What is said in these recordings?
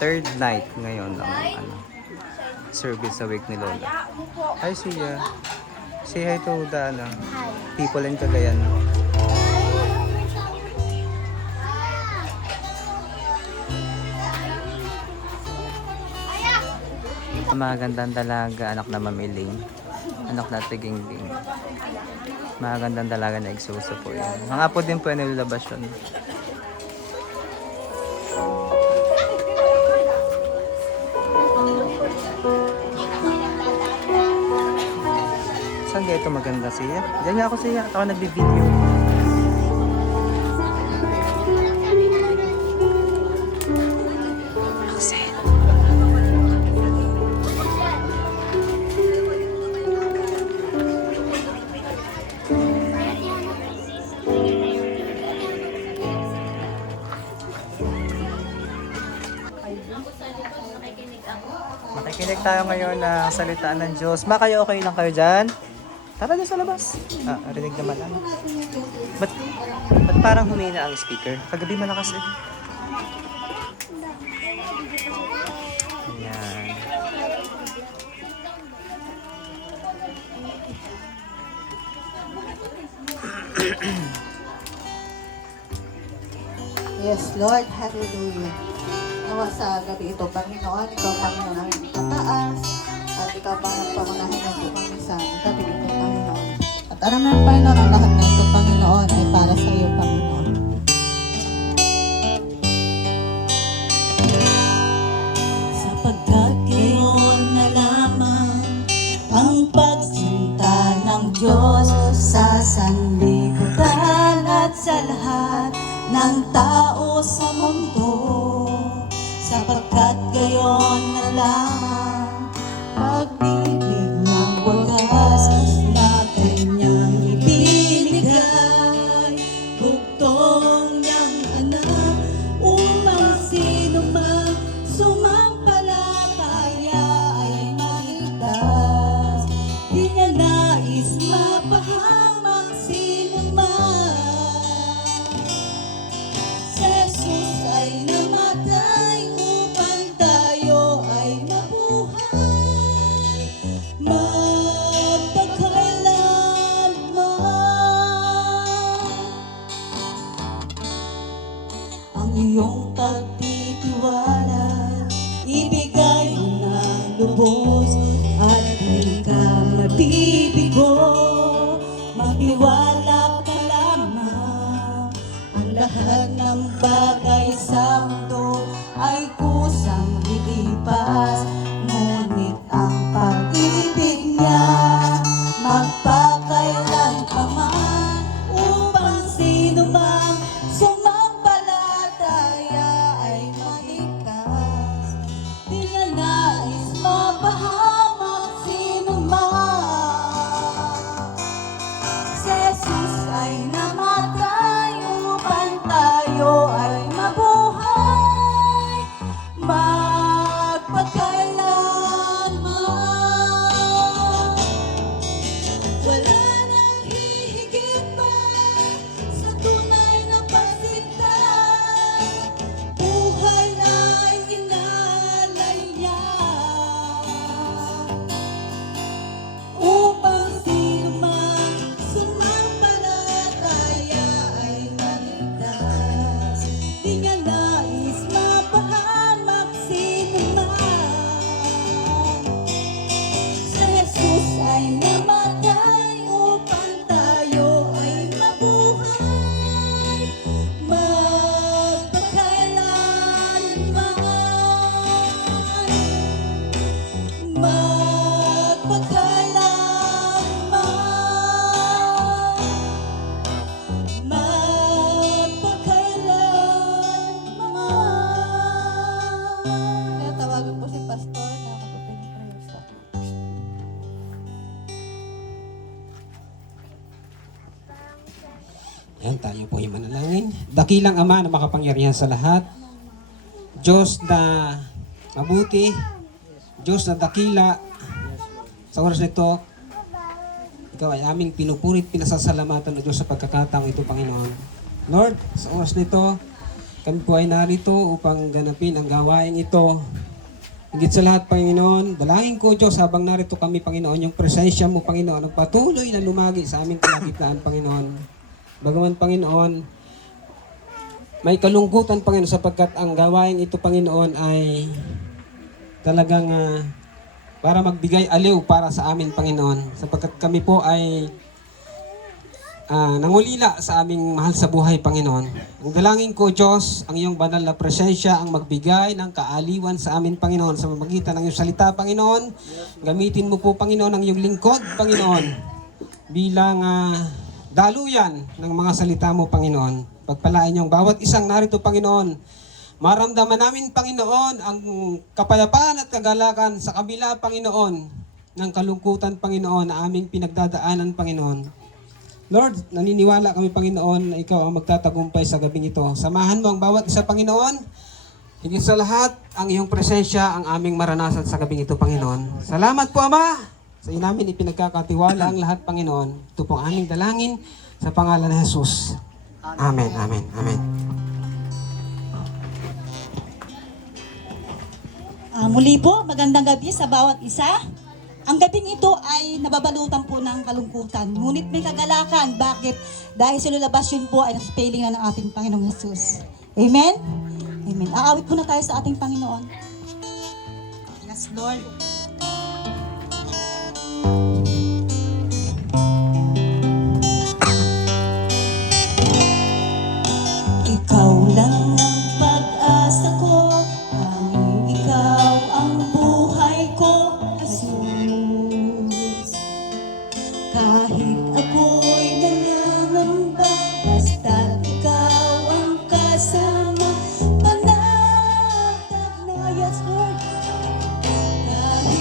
third night ngayon ng service sa wake ni Lola. Hi, Sia. Say hi to the people in Cagayan. Magandang dalaga, anak na mamiling. Anak na tiging-ding. Magandang dalaga na igsuso po yan. Mga po din po yung nilabas yun. Saan kaya ito maganda siya? Diyan nga ako siya. Ako nagbi-video. Makikinig tayo ngayon na salitaan ng Diyos. Ma, kayo okay lang kayo dyan? Tara dyan sa labas. Rinig naman ano. Ba't parang humina ang speaker? Kagabi malakas eh. Ayan. Yes, Lord. Hallelujah. Nawa sa gabi ito, Panginoon, ikaw Panginoon ang itataas at ikaw ang pangunahin ng buong sa gabi ito, Panginoon. At alam naman, Panginoon, ang lahat na ito, Panginoon, ay para sa iyo, Panginoon. Sapagkat ngayon na lamang ang pagsinta ng Diyos sa sanlibutan at sa lahat ng tao sa mundo. Sapagkat gayon na lamang pag-ibig ng wagas na kanyang ibinigay, bugtong niyang anak upang sino man sumampalataya ay maligtas. Di niya nais mapahamak sino man. Si Jesus ay namatay upang tayo ay mabuhay magpakailanman. Ang iyong pagtitiwala ibigay mo ng lubos at di ka mabibigo. Magtiwala ka lamang. Ang lahat ng bagay sa mundo ay kusang lilipas, ngunit ang pag-ibig niya magpakailanman upang sino mang sumampalataya ay maligtas. Di niya nais mapahamak sino man. Si Jesus ay namatay upang tayo ay mabuhay magpakailanman. Wala nang hihigit pa sa tunay na pagsinta. Buhay ay inalay niya upang sino man sumampalataya ay maligtas. Di niya nais mapahamak sino man. Si Jesus ay namatay upang tayo ay mabuhay magpakailanman. Kaya tawagan po si Pastor na mag-open prayer sa Yan, tayo po yung manalangin. Dakilang Ama na makapangyarihan sa lahat. Diyos na mabuti. Diyos na dakila. Sa oras nito, ikaw ay aming pinupurit, pinasasalamatan na Diyos sa pagkakataong ito, Panginoon. Lord, sa oras nito, kami po ay narito upang ganapin ang gawain ito. Higit sa lahat, Panginoon, dalangin ko, Diyos, habang narito kami, Panginoon, yung presensya mo, Panginoon, ang patuloy na lumagi sa aming kalagitnaan, Panginoon. Bagaman, Panginoon, may kalungkutan, Panginoon, sapagkat ang gawain ito, Panginoon, ay talagang para magbigay aliw para sa amin, Panginoon. Sapagkat kami po ay nangulila sa aming mahal sa buhay, Panginoon. Ang dalangin ko, Diyos, ang iyong banal na presensya ang magbigay ng kaaliwan sa amin, Panginoon, sa pamamagitan ng iyong salita, Panginoon. Gamitin mo po, Panginoon, ang iyong lingkod, Panginoon, bilang daluyan ng mga salita mo, Panginoon. Pagpalain niyong bawat isang narito, Panginoon. Maramdaman namin, Panginoon, ang kapayapaan at kagalakan sa kabila, Panginoon, ng kalungkutan, Panginoon, na aming pinagdadaanan, Panginoon. Lord, naniniwala kami, Panginoon, na ikaw ang magtatagumpay sa gabing ito. Samahan mo ang bawat isa, Panginoon. Higit sa lahat, ang iyong presensya ang aming maranasan sa gabing ito, Panginoon. Salamat po, Ama. Sa iyo namin ipinagkakatiwala ang lahat, Panginoon. Ito po ang aming dalangin sa pangalan ni Jesus. Amen, amen, amen. Muli po, magandang gabi sa bawat isa. Ang gabing ito ay nababalutan po ng kalungkutan. Ngunit may kagalakan. Bakit? Dahil sa lulabas yun po ay nasa piling na ng ating Panginoong Jesus. Amen? Amen. Aawit po na tayo sa ating Panginoon. Yes, Lord. Ikaw lang ang pag-asa ko, aming ikaw ang buhay ko, Jesus. Kahit ako'y nangangamba, basta't ikaw ang kasama, panatag na, yes Lord. Kahit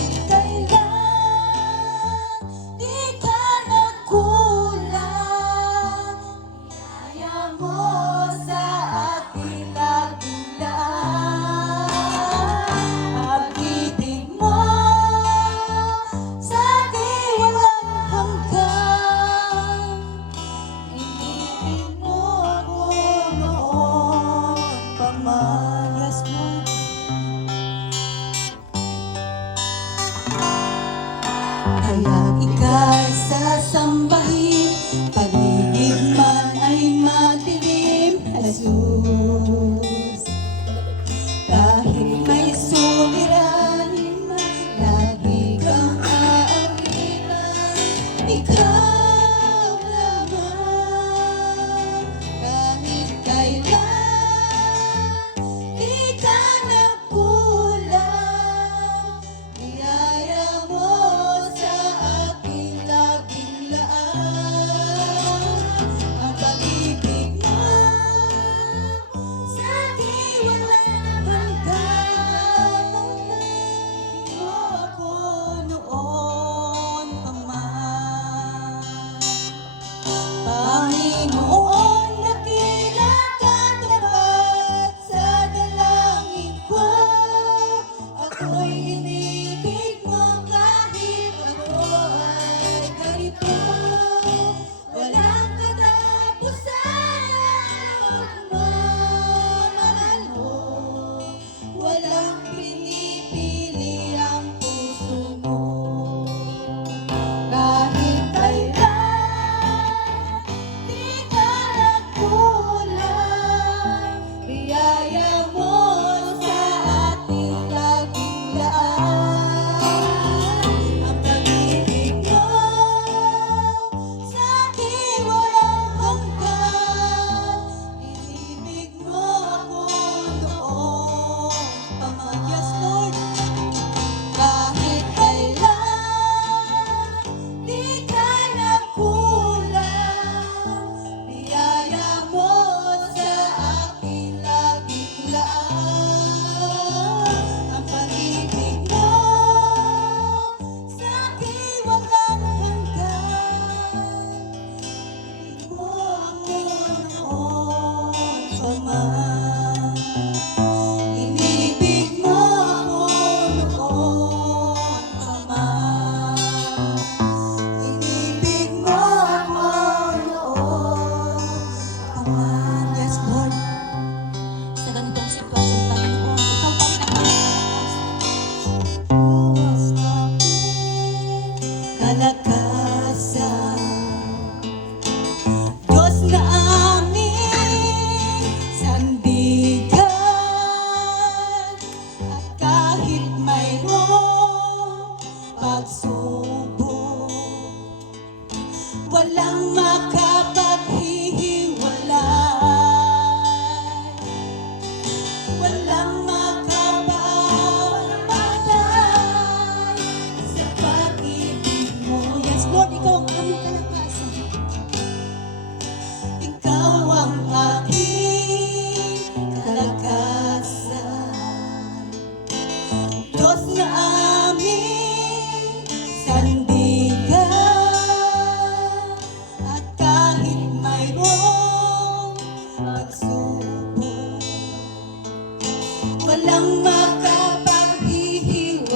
walang makapaghihiwalay,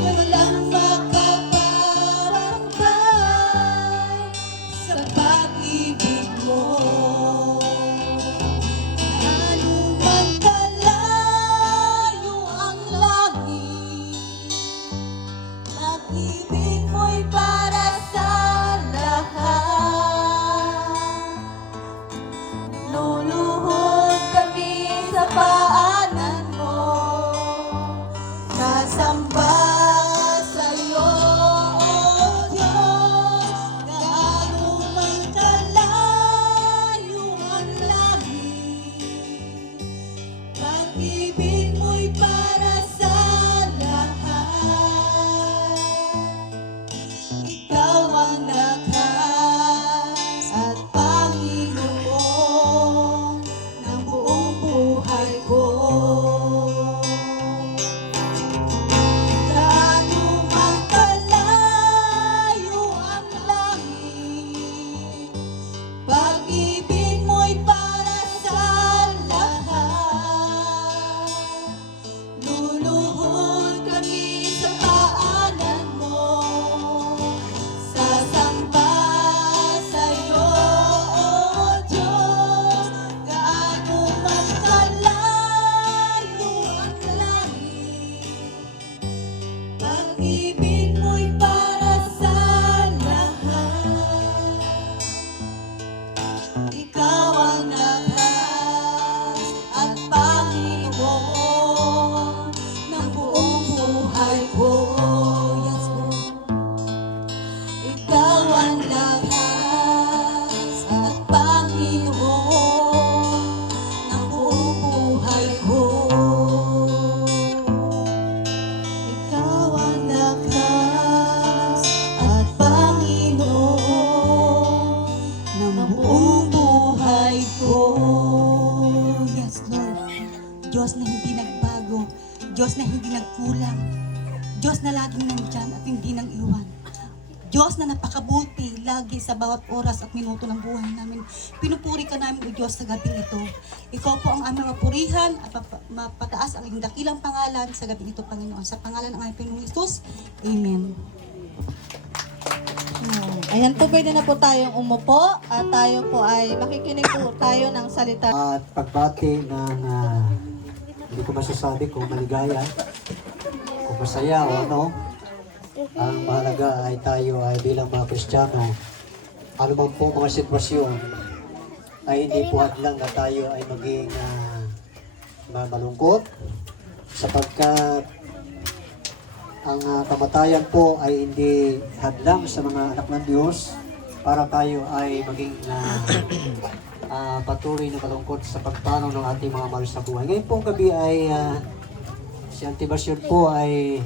walang makaparangkay sa pag-ibig mo. Ano man kalayo ang langit, pag-ibig mo'y para sa lahat. Luluhod kami sa paanan mo, sasamba sa'yo, O Diyos. Gaano man kalayo ang langit, pag-ibig mo'y para sa lahat. Ikaw ang lakas at Panginoon ng buong buhay ko. Gaano man kalayo ang langit, pag-ibig mo'y para sa lahat. Luluhod kami sa paanan mo, sasamba sa'yo, O Diyos. Gaano man kalayo ang langit, pag-ibig mo'y para sa lahat. Ikaw ang lakas at Panginoon ng buong buhay ko. Yes, Lord. Ikaw ang lakas at Panginoon ng buong buhay ko. Ikaw ang lakas at Panginoon ng buong buhay ko. Yes, Lord. Diyos na hindi nagbago, Diyos na hindi nagkulang, Diyos na laging nandyan at hindi nang iwan. Diyos na napakabuti lagi sa bawat oras at minuto ng buhay namin. Pinupuri ka namin, O Diyos, sa gabing ito. Ikaw po ang aming mapurihan at mapataas ang iyong dakilang pangalan sa gabing ito, Panginoon. Sa pangalan ng aming Panginoong Hesus, Amen. Ayan po, pwede na po tayong umupo at tayo po ay makikinig po tayo ng salita. At pagbati ng hindi ko masasabi kung maligaya, kung masaya o ano. Ang mahalaga ay tayo ay bilang mga Kristiyano, ano man po mga sitwasyon, ay hindi po hadlang na tayo ay maging malungkot, sapagkat ang kamatayan po ay hindi hadlang sa mga anak ng Diyos para tayo ay maging patuloy na malungkot sa pagpanaw ng ating mga mahal sa buhay. Ngayon pong gabi ay si Auntie Basyon po ay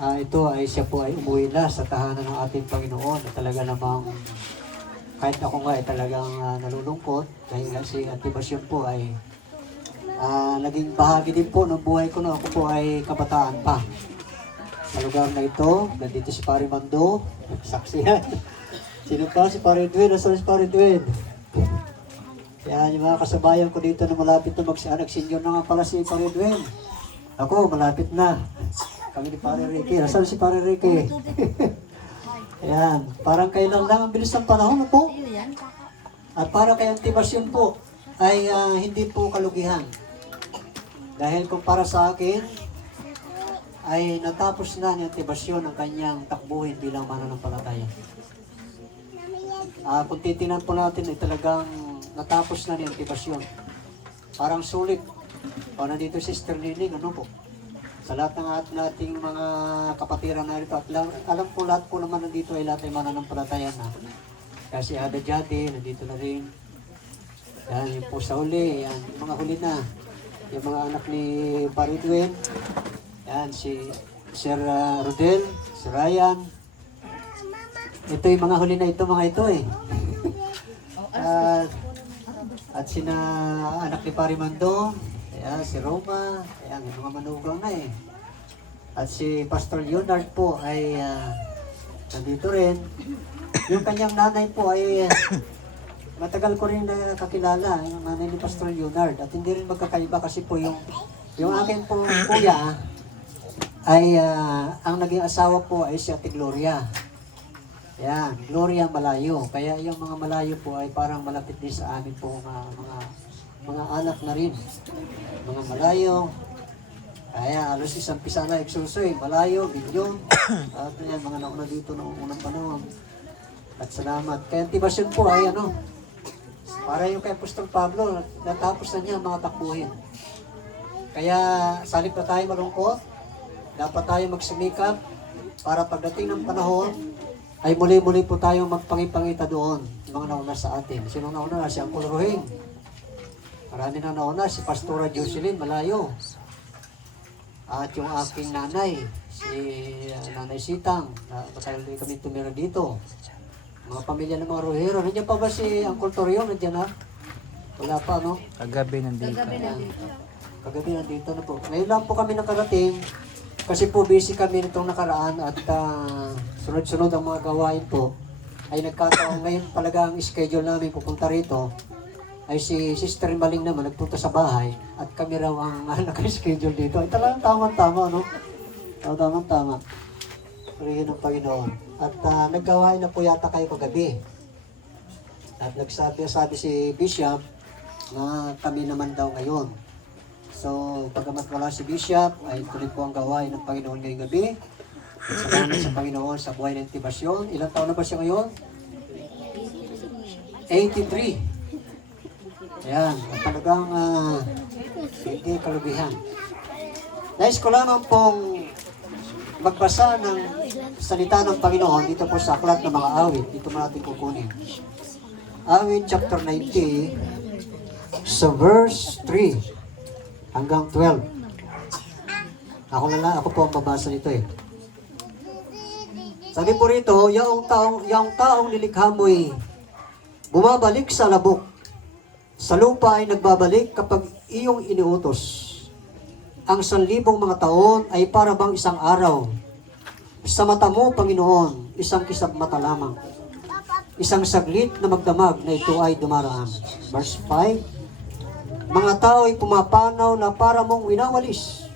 ito ay siya po ay umuwi na sa tahanan ng ating Panginoon at talaga namang kahit ako nga ay talagang nalulungkot dahil nga si Auntie Basyon po ay naging bahagi din po ng buhay ko nung ako po ay kabataan pa. Sa lugar na ito, nandito si Pare Mando, saksi yan. Sino pa? Si Pare Edwin. Nasaan si Pare Edwin? Yan, yung mga kasabayan ko dito na malapit na nag-senior na nga pala si Pare Edwin. Ako, malapit na. Kami ni Pare Ricky. Nasaan si Pare Ricky? Yan, parang kailan lang ang bilis ng panahon po. At para kay Auntie Basyon po, ay hindi po kalugihan. Dahil kung para sa akin, ay natapos na ni Auntie Basyon ang kanyang takbuhin bilang mananampalataya. Kung titinan po natin, ay talagang natapos na ni Auntie Basyon. Parang sulit. O nandito Sister Nining, ano po? Sa lahat ng nating mga kapatiran na ito, at alam po lahat po naman nandito ay lahat ay mananampalataya na. Kasi Ada Jade, nandito na rin. Yan, yung po sa huli, yan, yung mga huli na. Yung mga anak ni Pare Edwin. Yan, si Sir Rodel, si Ryan. Ito yung mga huli na ito, mga ito eh. At sina anak ni Pare Mando, ayan, si Roma, ayan, yung mga manugang na eh. At si Pastor Leonard po ay nandito rin. Yung kanyang nanay po ay matagal ko rin nakakilala yung nanay ni Pastor Leonard at hindi rin magkakaiba kasi po yung akin po kuya ay ang naging asawa po ay si Ate Gloria. Yan, Gloria Malayo. Kaya yung mga malayo po ay parang malapit din sa amin po mga anak na rin. Mga malayo. Kaya alos isang pisana Exusoy, Malayo, Bilyon. At yan, mga nauna dito noong unang panahon. At salamat. Kaya Antibasyon po ay para yung kay Apostol Pablo, natapos na niya mga takbuhin. Kaya salip na tayo malungkot, dapat tayo magsumikap para pagdating ng panahon, ay muli-muli po tayo magpangipangita doon, yung mga nauna sa atin. Sino nauna? Si Uncle Rohing. Marami na nauna, si Pastora Jocelyn Malayo. At yung aking nanay, si Nanay Sitang, na matagal din kami tumira dito. Mga pamilya ng mga Rohero. Nandiyan pa ba si Uncle Torio? Nandiyan na? Wala pa, no? Kagabi nandito. Kagabi nandito na po. Ngayon lang po kami nakarating kasi po busy kami nitong nakaraan at sunod-sunod ang mga gawain po ay nagkataon ngayon talaga ang schedule namin pupunta rito ay si Sister Maling naman nagpunta sa bahay at kami raw ang naka-schedule dito. Ay talagang tama-tama, no? Tama-tama. Purihin ng Panginoon. At naggawain na po yata kayo kagabi. At nagsabi si Bishop na kami naman daw ngayon. So, pagkamat wala si Bishop, ay tuloy po ang gawain ng Panginoon ngayong gabi. Salamat sa Panginoon sa buhay ng Antibasyon. Ilang taon na ba siya ngayon? 83. Ayan, at talagang hindi kalubihan. Nais ko lamang pong magbasa ng salita ng Panginoon dito po sa aklat ng mga awit. Dito mo natin kukunin. Awit chapter 90 sa verse 3 hanggang 12. Ako po ang babasa nito eh. Sabi po rito, yung taong nilikha mo'y bumabalik sa labok. Sa lupa ay nagbabalik kapag iyong iniutos. Ang 1,000 mga taon ay para bang isang araw. Sa mata mo, Panginoon, isang kisap mata lamang. Isang saglit na magdamag na ito ay dumaraan. Verse 5, mga tao ay pumapanaw na para mong winawalis.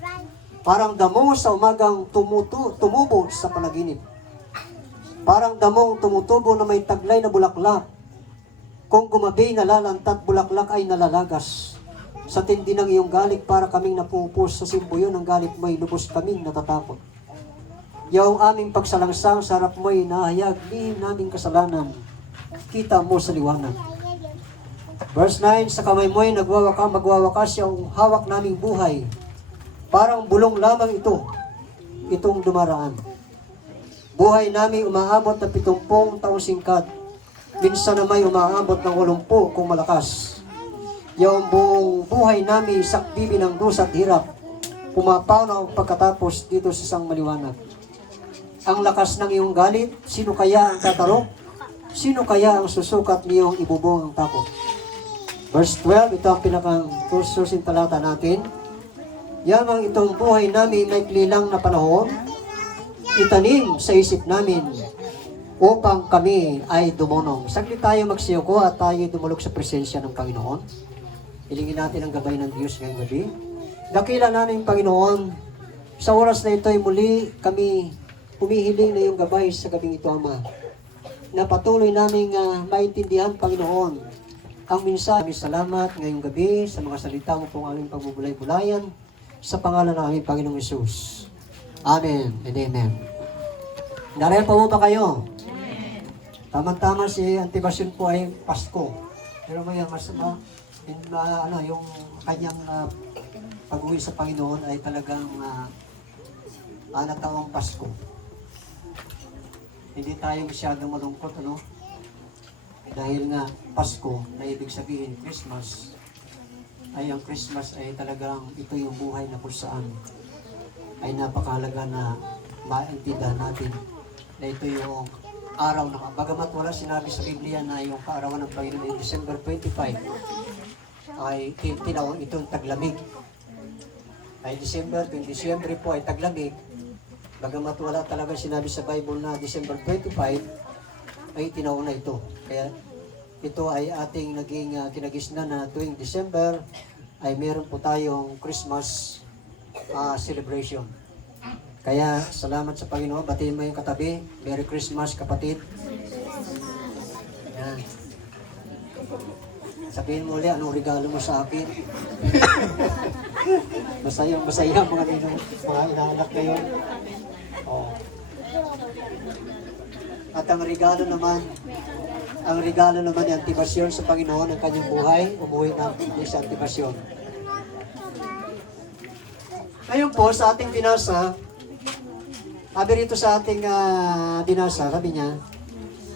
Parang damo sa umagang tumubo sa panaginip. Parang damong tumutubo na may taglay na bulaklak. Kung gumabi, nalalantat, bulaklak ay nalalagas. Sa tindi ng iyong galit, para kaming napupos sa simbuyo ng galit mo'y lubos kaming natatakot. Yaong aming pagsalangsang, sarap mo'y nahayag, lihim naming kasalanan. Kita mo sa liwanag. Verse 9, sa kamay mo'y magwawakas yung hawak naming buhay. Parang bulong lamang itong dumaraan. Buhay namin umaabot na 70 taong singkat. Minsan na may umaabot ng 80 kung malakas. Yung buong buhay namin sakbibi ng dusa at hirap. Pumapanaw pagkatapos dito sa isang maliwanag. Ang lakas ng iyong galit, sino kaya ang tatarok? Sino kaya ang susukat niyong ibubong ang takot? Verse 12, ito ang pinakang susunod talata natin. Yamang itong buhay namin may klilang na panahon, itanim sa isip namin upang kami ay dumunong. Saglit tayo magsiyoko at tayo dumulog sa presensya ng Panginoon. Hilingin natin ang gabay ng Diyos ngayong gabi. Dakila namin Panginoon, sa oras na ito ay muli kami humihiling na yung gabay sa gabing ito, Ama. Na patuloy naming maintindihan, Panginoon, ang mensahe. Salamat ngayong gabi sa mga salita mo pong aming pagbubulay-bulayan sa pangalan ng aming Panginoong Hesus. Amen and amen. Nariyan pa mo ba kayo? Tama-tama si Antibasyon po ay Pasko. Pero may yung kanyang pag-uwi sa Panginoon ay talagang taong Pasko. Hindi tayo masyadong malungkot, ano? Dahil nga Pasko na ibig sabihin Christmas, ay ang Christmas ay talagang ito yung buhay na kung saan ay napakahalaga na maintindihan natin na ito yung araw na bagamat wala sinabi sa Biblia na yung kaarawan ng Panginoon ay December 25 ay tinawag itong taglamig. Ay December po ay taglamig. Bagamat wala talaga sinabi sa Bible na December 25 ay tinawag na ito. Kaya ito ay ating naging kinagisnan na tuwing December ay meron po tayong Christmas celebration. Kaya salamat sa Panginoon. Batiin mo yung katabi. Merry Christmas, kapatid. Yan. Sabihin mo ulit, anong regalo mo sa akin? Masaya mga ninong, mga inaanak ngayon. Oh. At ang regalo naman ni Antibasyon sa Panginoon ng kanyang buhay, umuwi na sa Antibasyon. Ngayon po, sa ating binasa, sabi rito sa ating binasa, sabi niya,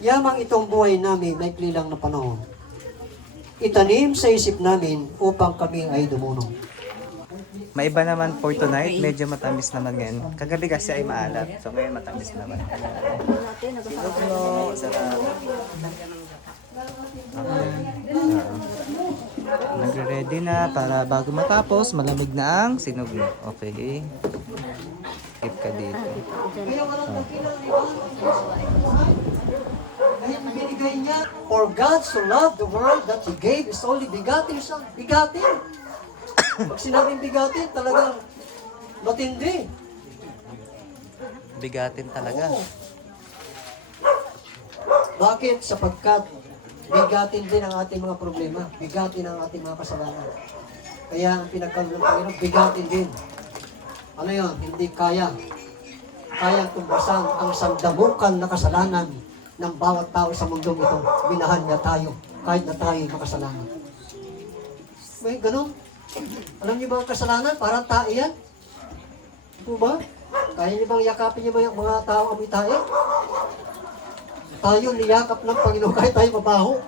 yamang itong buhay namin, may klilang na panahon. Itanim sa isip namin upang kami ay dumunong. Maiba naman for tonight, medyo matamis naman ngayon. Kagabi kasi ay maalat, so ngayon matamis naman. Sinugno, sarap. Okay. Nagre-ready na para bago matapos, malamig na ang sinugno. Okay. Keep ka dito. Binigay niya, for God so loved the world that He gave His only begotten Son. Bigatin. Pag sinabing bigatin, talagang matindi. Bigatin talaga. Oo. Bakit? Sapagkat bigatin din ang ating mga problema. Bigatin ang ating mga kasalanan. Kaya ang pinagkaloob ng Panginoon, bigatin din. Ano yun? Hindi kaya. Kayang tumbasan ang sandamukan na kasalanan ng bawat tao sa mundong ito. Binahan niya tayo, kahit na tayo makasalanan. May ganun. Alam niyo ba ang kasalanan? Parang tae yan. Po ba? Kaya niyo bang yakapin niyo ba yung mga tao amoy tae? Tayo niyakap ng Panginoon kahit tayo mabaho.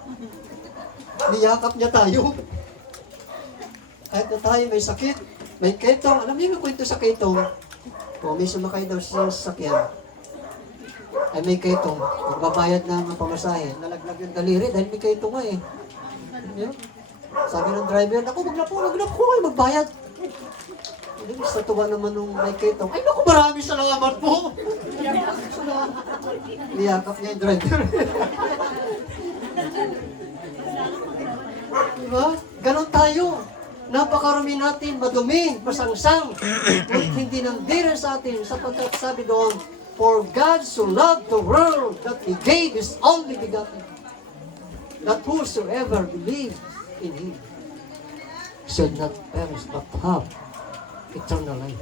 Niyakap niya tayo. Kahit na tayo may sakit, may ketong. Alam niyo yung kwento sa ketong? Kung may sumakay daw sa sasakyan, ay may ketong. Magbabayad na ang pamasahe. Nalaglag yung daliri dahil may ketong nga eh. Yun. Sabi ng driver, wag na po, ay magbayad. Hindi, sa tuwa naman nung may ketong, ay naku, marami salamat po. Niyakap niya yung driver. Diba? Ganon tayo. Napakarami natin, madumi, masangsang. At hindi nandira sa atin, sapagkat sabi doon, for God so loved the world that He gave His only begotten, that whosoever believes in Him should not perish but have eternal life.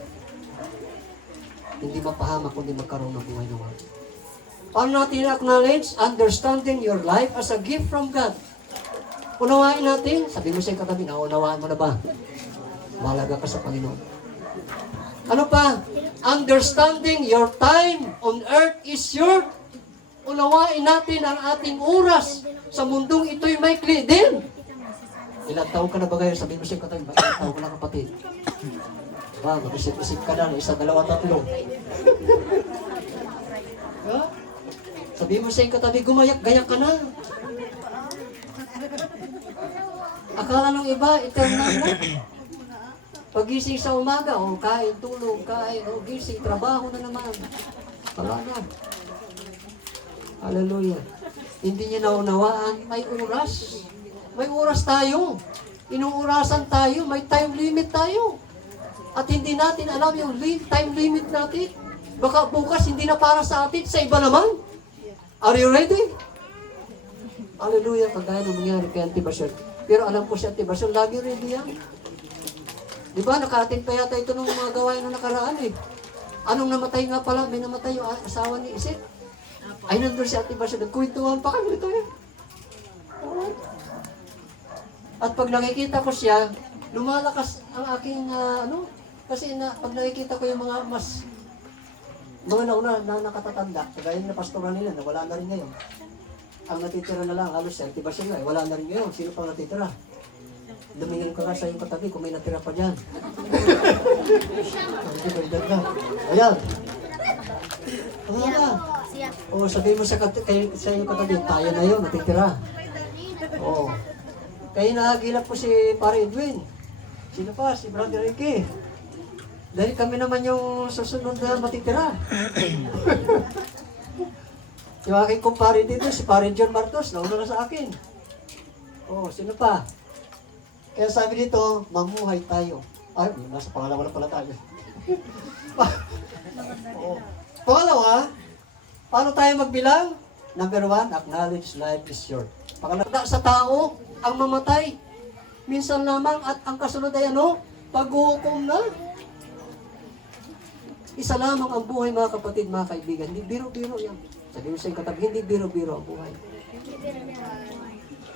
Hindi mapahamak kundi magkaroon ng buhay naman. Paano natin acknowledge, understanding your life as a gift from God? Unawain natin, sabi mo sa katabi, naunawaan mo na ba? Mahalaga ka sa Panginoon. Ano pa? Understanding your time on earth is short. Unawain natin ang ating oras sa mundong ito'y maikli din. Ilang taon ka na ba ngayon? Sabi mo sa katabi, ilang taon ka na kapatid? Ba, mag-isip-isip ka na, 1, 2, 3. Ha? Sabi mo sa katabi, gumayak-gayak ka na. Akala nung iba, eternal na. Pagising sa umaga, kain, tulog, kain, gising, trabaho na naman. Wala na. Hallelujah. Hindi niya naunawaan, may oras. May oras tayo. Inuurasan tayo, may time limit tayo. At hindi natin alam yung time limit natin. Baka bukas hindi na para sa atin, sa iba naman. Are you ready? Hallelujah, kagaya ng nangyari kay Antibasyon. Pero alam ko si Antibasyon, lagi ready yan. Di ba, naka-attend pa yata ito ng mga gawain na nakaraan eh. Anong namatay nga pala? May namatay yung asawa ni Isit. Ay, nandun si Antibasyon. Nagkwentuhan pa kami ito eh. At pag nakikita ko siya, lumalakas ang aking kasi pag nakikita ko yung mga nauna na nakatatanda, kagaya na pastoran nila, na wala na rin ngayon. Ang natitira na lang, halos siya, tiba siya wala na rin ngayon. Sino pang natitira? Dumingin ka nga sa iyong katabi kung may natira pa dyan. Ayan. Ano na? O, sabihin mo sa iyong katabi, tayo na yun, natitira. Oo. Kaya nahagilap po si Pare Edwin. Sino pa? Si Brother Ricky. Dahil kami naman yung susunod na matitira. Yung aking kumpare dito, si Pare John Martos, nauna na sa akin. Oh, sino pa? Kaya sabi dito, mamuhay tayo. Ay, nasa pangalawa na pala tayo. Oo. Pangalawa, paano tayo magbilang? Number 1, acknowledge life is short. Pangalawa, sa tao, ang mamatay. Minsan lamang at ang kasunod ay ano? Paghuhukom na. Isa lamang ang buhay mga kapatid, mga kaibigan. Hindi biro-biro yan. Sabi mo sa iyong katabi, hindi biro-biro ang buhay.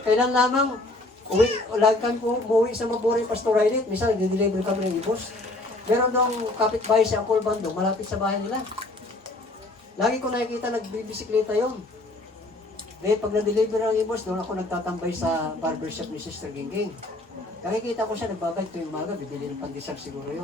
Kailan lamang, lagi kami umuwi sa Mabuhay Pastor Riley, minsan nag-deliver kami ng ibos. Meron nung kapitbahay si Uncle Bando, malapit sa bahay nila. Lagi ko nakikita nagbibisikleta yun. Dahil pag na-deliver ang ibos, doon ako nagtatambay sa barbershop ni Sister Gingging. Nakikita ko siya, nagbabay tuwing umaga, bibili ng pandesal siguro yun.